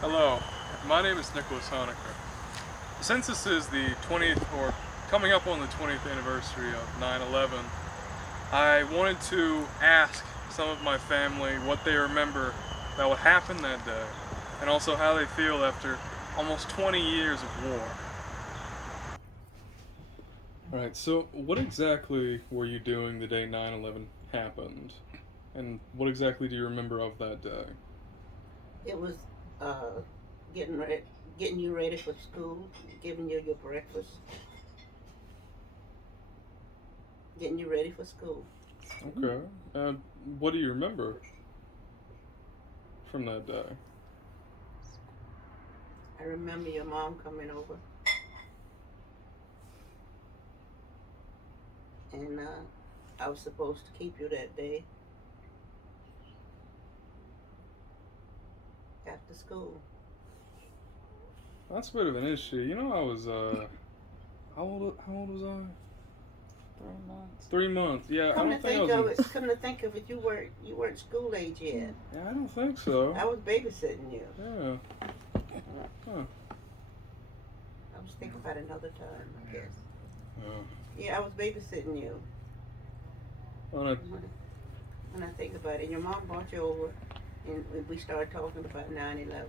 Hello, my name is Nicholas Honecker. Since this is the 20th, or coming up on the 20th anniversary of 9/11, I wanted to ask some of my family what they remember about what happened that day, and also how they feel after almost 20 years of war. Alright, so what exactly were you doing the day 9/11 happened? And what exactly do you remember of that day? It was uh, getting ready, getting you ready for school, giving you your breakfast, getting you ready for school. Okay. And what do you remember from that day? I remember your mom coming over, and I was supposed to keep you that day after school. That's a bit of an issue. I was how old was I? 3 months. 3 months. Yeah, I Come to don't think I think was of in. it, come to think of it, you weren't school age yet. Yeah, I don't think so. I was babysitting you. Yeah. Huh. I was thinking about another time, I guess. Oh. Yeah, I was babysitting you. Well, I, When I think about it, your mom brought you over, and we started talking about 9/11.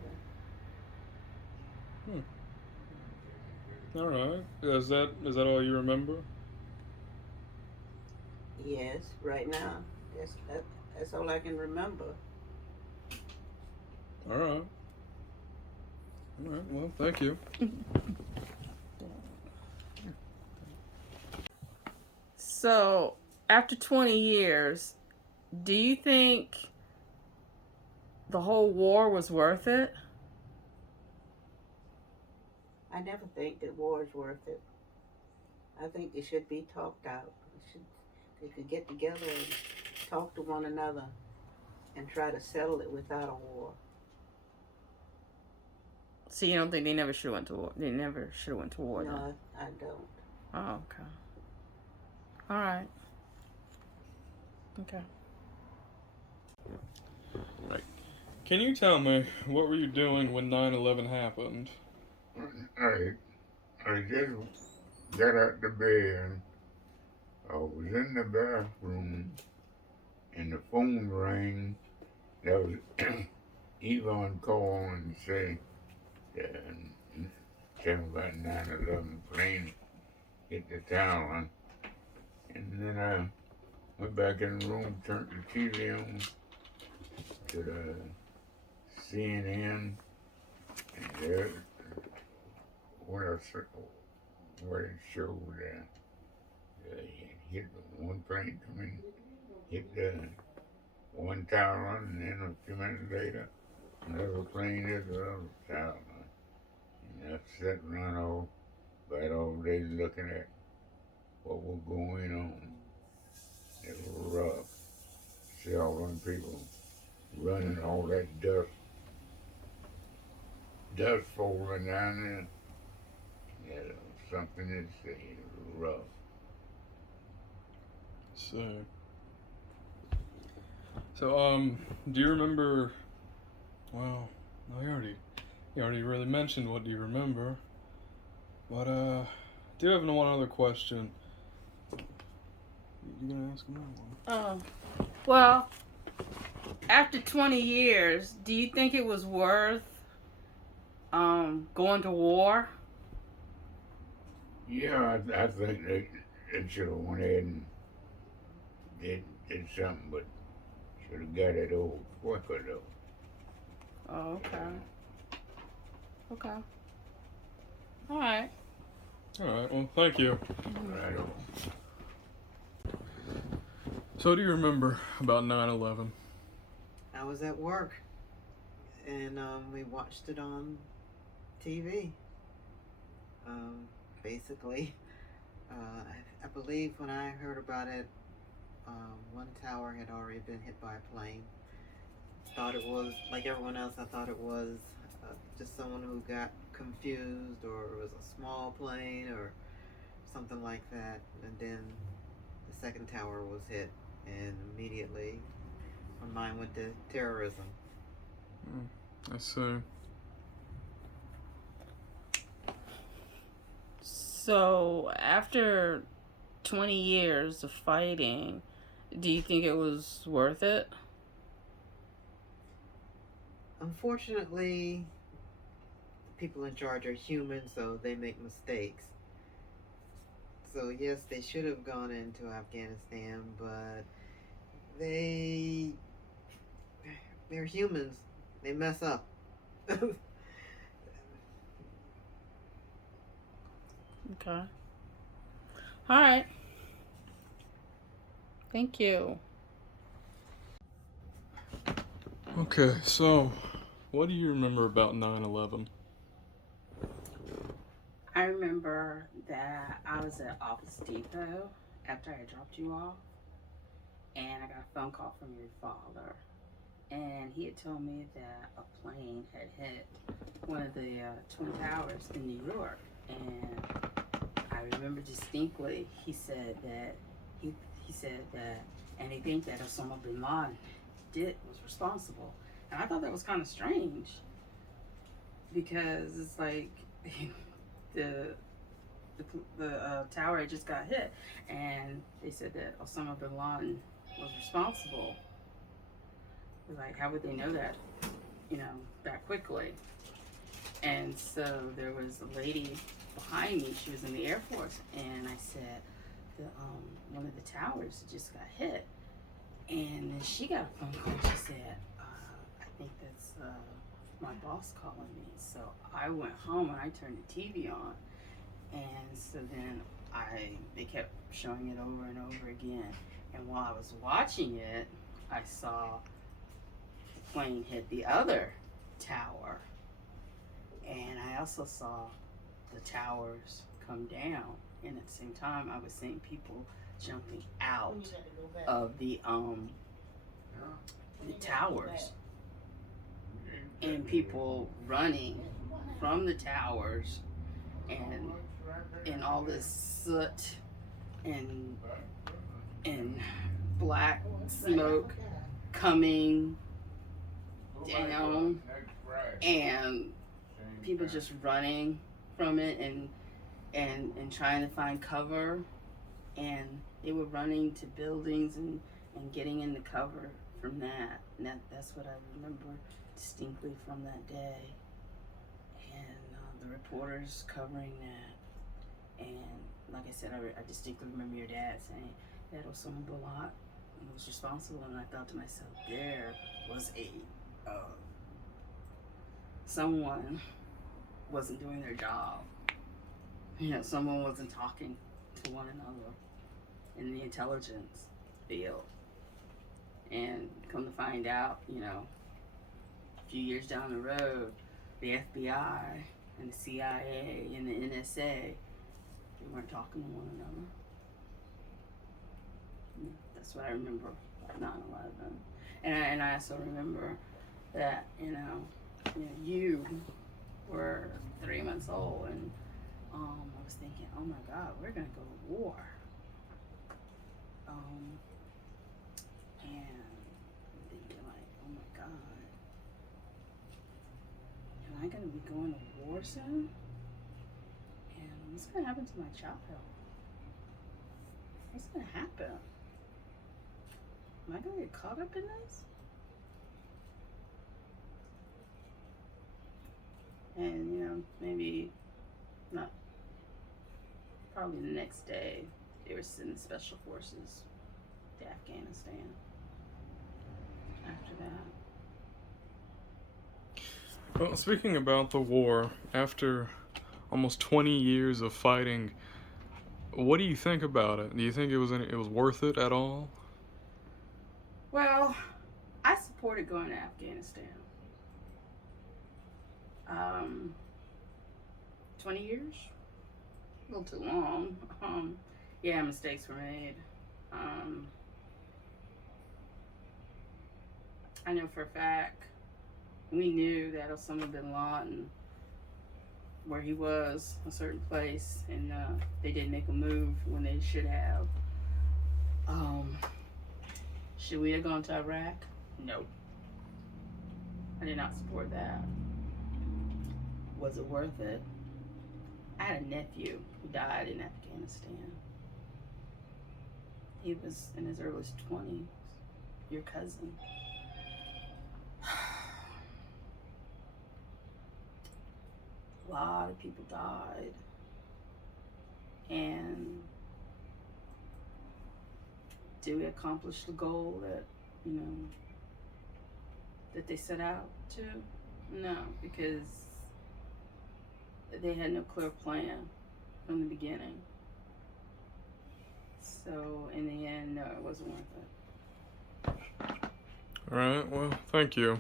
hmm. All right. Is that all you remember? Yes, right now. That's all I can remember. All right. All right. Well, thank you. So, after 20 years, do you think the whole war was worth it? I never think that war is worth it. I think it should be talked out. They could get together and talk to one another and try to settle it without a war. So you don't think they never should have went to war? They never should have went to war No, then. I don't. Oh, okay. All right. Okay. Right. Can you tell me what were you doing when 9/11 happened? I I just got out the bed. I was in the bathroom and the phone rang. That was Yvonne calling and say that tell me about 9/11 plane hit the tower. And then I went back in the room, turned the TV on to the CNN, and there what I saw, what it showed it hit one plane coming, hit the one tower, and then a few minutes later, another plane hit the other tower. And I sat around all day looking at what was going on. It was rough. See all them people running, all that dust falling down there. Yeah, something to say. It was rough. So, do you remember? Well, no, you already really mentioned what do you remember. But I do have one other question. You gonna ask another one? Well, after 20 years, do you think it was worth going to war? Yeah, I think they should have went ahead and did something, but should have got it over quicker though. Oh, okay. Okay. All right. All right. Well, thank you. Right over. So, what do you remember about 9/11? I was at work and we watched it on TV. Um, Basically, I believe when I heard about it, one tower had already been hit by a plane. Thought it was like everyone else. I thought it was just someone who got confused, or it was a small plane, or something like that. And then the second tower was hit, and immediately my mind went to terrorism. I see. So, after 20 years of fighting, do you think it was worth it? Unfortunately, the people in charge are human, so they make mistakes. So yes, they should have gone into Afghanistan, but they they're humans. They mess up. Okay. All right. Thank you. Okay, so what do you remember about 9/11? I remember that I was at Office Depot after I dropped you off, and I got a phone call from your father. And he had told me that a plane had hit one of the Twin Towers in New York. And I remember distinctly he said that he said that anything that Osama bin Laden did was responsible. And I thought that was kind of strange because it's like the tower had just got hit, and they said that Osama bin Laden was responsible. Like, how would they know that, that quickly? And so there was a lady behind me. She was in the Air Force, and I said, one of the towers just got hit. And then she got a phone call. She said, I think that's my boss calling me. So I went home and I turned the TV on. And so then they kept showing it over and over again. And while I was watching it, I saw the plane hit the other tower. And I also saw the towers come down. And at the same time, I was seeing people jumping out of the towers, and people running from the towers, and all this soot and black smoke coming down, and people just running from it and trying to find cover, and they were running to buildings and getting into cover from that. And that's what I remember distinctly from that day. And the reporters covering that. And like I said, I distinctly remember your dad saying that Osama bin Laden was responsible. And I thought to myself, there was someone wasn't doing their job. Someone wasn't talking to one another in the intelligence field. And come to find out, a few years down the road, the FBI and the CIA and the NSA, they weren't talking to one another. That's what I remember about 9/11. And I also remember that, you were 3 months old, and I was thinking, oh my God, we're gonna go to war. And I'm thinking like, oh my God, am I gonna be going to war soon? And what's gonna happen to my child? What's gonna happen? Am I gonna get caught up in this? And maybe not. Probably the next day, they were sending special forces to Afghanistan. After that. Well, speaking about the war, after almost 20 years of fighting, what do you think about it? Do you think it was worth it at all? Well, I supported going to Afghanistan. 20 years? A little too long. Yeah, mistakes were made. I know for a fact, we knew that Osama bin Laden, where he was, a certain place, and they didn't make a move when they should have. Should we have gone to Iraq? No. I did not support that. Was it worth it? I had a nephew who died in Afghanistan. He was in his early 20s. Your cousin. A lot of people died. And did we accomplish the goal that, you know, that they set out to? No, because they had no clear plan from the beginning. So in the end, no, it wasn't worth it. All right. Well, thank you.